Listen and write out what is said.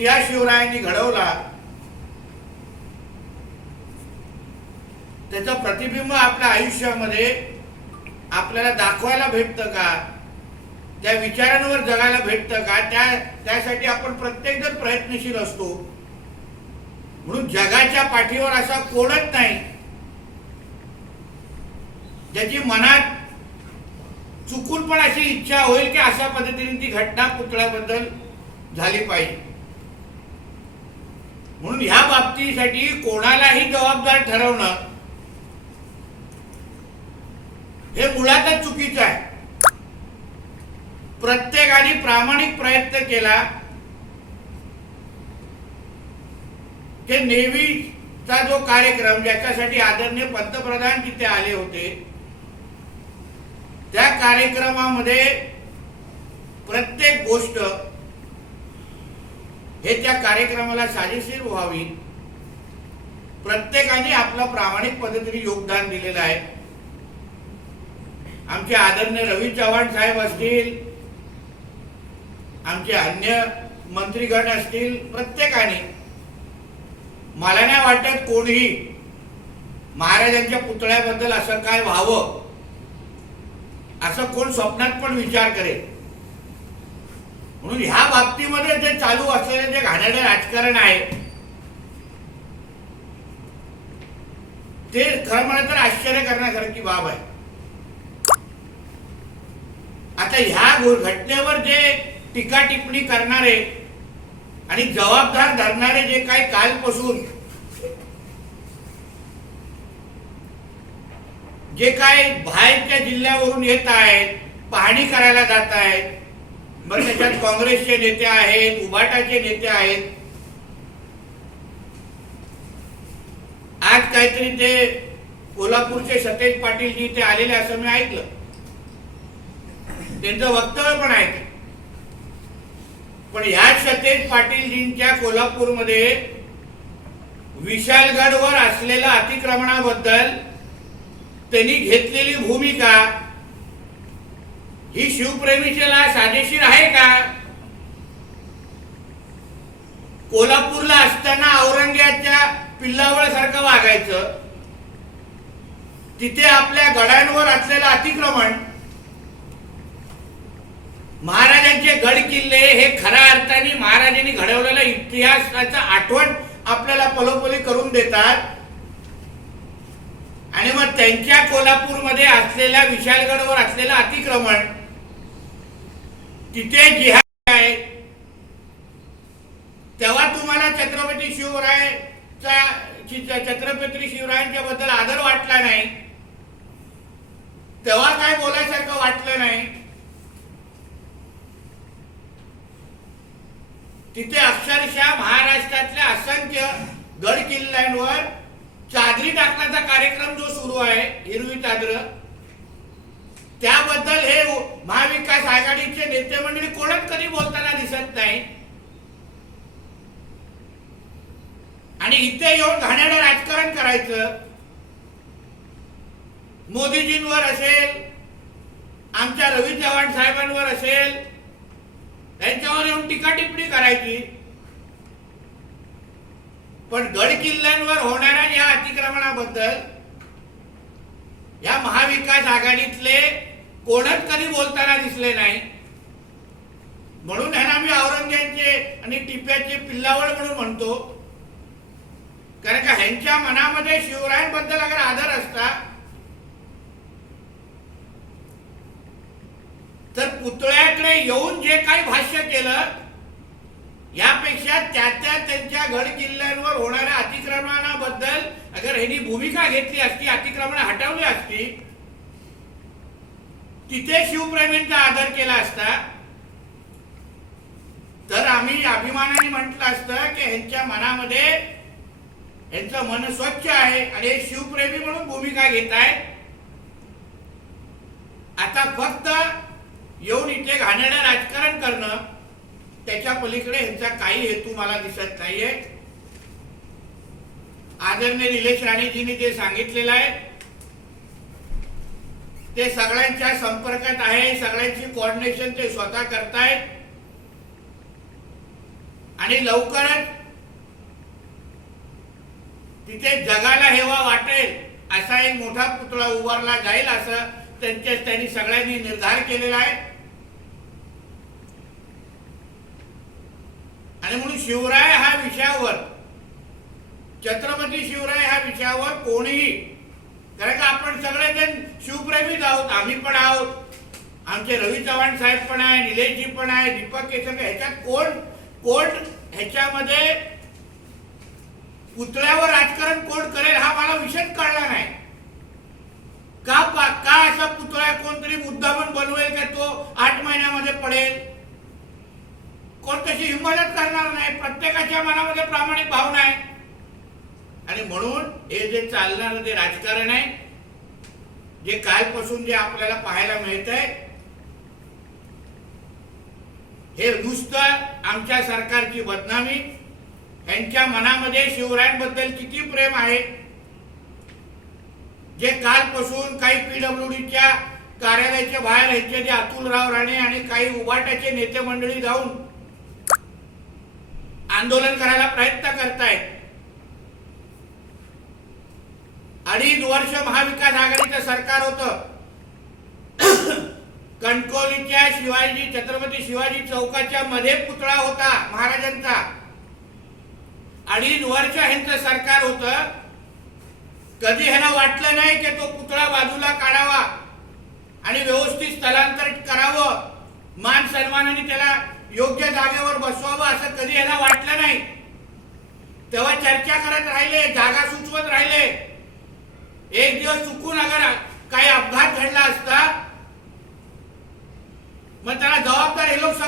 इतिहास शिवरायांनी घडवला त्याचं प्रतिबिंब आपल्या आयुष्यामध्ये आपल्याला दाखवायला भेटतं का? त्या विचारांवर जगायला भेटतं का? त्या त्यासाठी आपण प्रत्येक जण प्रयत्नशील असतो. म्हणून जगाच्या पाठीवर असा कोणच नाही. ज्याची मनात चुकून पण अशी इच्छा होईल की अशा पद्धतीने ती घटना पुतळ्याबद्दल झाली पाहिजे. म्हणून ह्या बाबतीसाठी कोणालाही जबाबदार ठरवणं हे मुळातच चुकीचं आहे. प्रत्येकाने प्रामाणिक प्रयत्न केला ते नेव्हीचा जो कार्यक्रम ज्याच्यासाठी आदरणीय पंतप्रधान तिथे आले होते त्या कार्यक्रमामध्ये प्रत्येक गोष्ट हे त्या कार्यक्रमाला साजेशीर व्हावी. प्रत्येकाने आपलं प्रामाणिक पद्धतीने योगदान दिलेलं आहे. आमचे आदरणीय रवी चव्हाण साहेब असतील आमचे अन्य मंत्रीगण असतील प्रत्येकाने. मला नाही वाटत कोणीही महाराजांच्या पुतळ्याबद्दल असं काय व्हावं असं कोण स्वप्नात पण विचार करेल. म्हणून ह्या बाबतीमध्ये जे चालू असलेले जे घाणेरडे राजकारण आहे ते खरं म्हणा तर आश्चर्य करण्यासारखी बाब आहे. आता ह्या घटनेवर जे टीका टिप्पणी करणारे आणि जबाबदार धरणारे जे काही कालपासून जे काय बाहेरच्या जिल्ह्यावरून येत आहेत पाहणी करायला जात आहेत मग त्याच्यात काँग्रेसचे नेते आहेत उभाटाचे नेते आहेत. आज काहीतरी ते कोल्हापूरचे सतेज पाटीलजी ते आलेले असं मी ऐकलं. त्यांचं वक्तव्य पण ऐकलं पण ह्याच सतेज पाटीलजींच्या कोल्हापूरमध्ये विशालगडवर असलेल्या अतिक्रमणाबद्दल त्यांनी घेतलेली भूमिका ही शिवप्रेमीच्याला साजेशीर आहे का? कोल्हापूरला असताना औरंग्याच्या पिल्लावळ सारखं वागायचं. तिथे आपल्या गडांवर असलेलं अतिक्रमण. महाराजांचे गड किल्ले हे खऱ्या अर्थाने महाराजांनी घडवलेल्या इतिहासाचं आठवण आपल्याला पलोपली करून देतात. आणि मग त्यांच्या कोल्हापूरमध्ये असलेल्या विशालगडवर असलेलं अतिक्रमण. तिथे जिहाद आहे. तेव्हा तुम्हाला छत्रपती शिवरायचा छत्रपती शिवरायांच्या बद्दल आदर वाटला नाही. तेव्हा काय बोलायसारखं वाटलं नाही. तिथे अक्षरशः महाराष्ट्रातल्या असंख्य गड किल्ल्यांवर चादरी टाकण्याचा कार्यक्रम जो सुरू आहे हिरवी चादर त्याबद्दल हे महाविकास आघाडीचे नेते मंडळी कोणच कधी बोलताना दिसत नाही आणि इथे येऊन घाणेरडं राजकारण करायचं. मोदीजींवर असेल आमच्या रवी चव्हाण साहेबांवर असेल त्यांच्यावर येऊन टीका टिप्पणी करायची. पण गड किल्ल्यांवर होणाऱ्या या अतिक्रमणाबद्दल या महाविकास आघाडीतले कोणच कधी बोलताना दिसले नाही. म्हणून ह्यांना मी औरंगजेबचे आणि टिप्याचे पिल्लावळ म्हणून म्हणतो. कारण का ह्यांच्या मनामध्ये शिवरायांबद्दल अगर आदर असता तर पुतळ्याकडे येऊन जे काही भाष्य केलं यापेक्षा त्या त्या त्यांच्या गड किल्ल्यांवर होणाऱ्या अतिक्रमणाबद्दल अगर ह्यांनी भूमिका घेतली असती अतिक्रमण हटवली असती तिथे शिवप्रेमींचा आदर केला असता तर आम्ही अभिमानाने म्हटलं असतं की ह्यांच्या मनामध्ये यांचं मन स्वच्छ आहे आणि हे शिवप्रेमी म्हणून भूमिका घेत आहे. आता फक्त येऊन इथे घाणेरडं राजकारण करणं त्याच्या पलीकडे ह्यांचा काही हेतू मला दिसत नाहीये. आदरणीय निलेश राणेजींनी जे सांगितलेलं आहे ते सगळ्यांच्या संपर्कात आहे सगळ्यांची कोऑर्डिनेशन ते स्वतः करतायत. आणि लवकरच तिथे जगाला हेवा वाटेल असा एक मोठा पुतळा उभारला जाईल असं त्यांच्या त्यांनी सगळ्यांनी निर्धार केलेला आहे. आणि म्हणून शिवराय हा विषयावर छत्रपती शिवराय ह्या विषयावर कोणीही कारण का आपण सगळेजण शिवप्रेमीच आहोत आम्ही पण आहोत. आमचे रवी चव्हाण साहेब पण आहे निलेशजी पण आहे दीपक केसरकर ह्याच्यात कोण कोण ह्याच्यामध्ये पुतळ्यावर राजकारण कोण करेल हा मला विषयच कळला नाही. का का असा पुतळा कोणतरी मुद्दामन बनवेल का तो आठ महिन्यामध्ये पडेल? कोण तशी हिंमतच करणार नाही. प्रत्येकाच्या मनामध्ये प्रामाणिक भावना आहे. आणि म्हणून हे जे चालणारं ते राजकारण आहे जे कालपासून जे आपल्याला पाहायला मिळत आहे हे नुसतं आमच्या सरकारची बदनामी यांच्या मनामध्ये शिवरायांबद्दल किती प्रेम आहे? जे कालपासून काही पीडब्ल्यूडीच्या कार्यालयाच्या बाहेर ह्यांचे जे अतुलराव राणे आणि काही उभाटाचे नेते मंडळी जाऊन आंदोलन करायला प्रयत्न करतायत. अडीच वर्ष महाविकास आघाडीचं सरकार होतं. कणकवलीच्या शिवाजी छत्रपती शिवाजी चौकाच्या मध्ये पुतळा होता महाराजांचा. अडीच वर्ष ह्यांचं सरकार होतं. कधी ह्यांना वाटलं नाही की तो पुतळा बाजूला काढावा आणि व्यवस्थित स्थलांतरित करावं. मान सन्मानाने त्याला योग्य जागेवर बसवावं असं कधी ह्यांना वाटलं नाही. तेव्हा चर्चा करत राहिले जागा सुचवत राहिले. एक दिवस चुकून अगर काही अपघात घडला असता मग त्याला जबाबदार हे लोक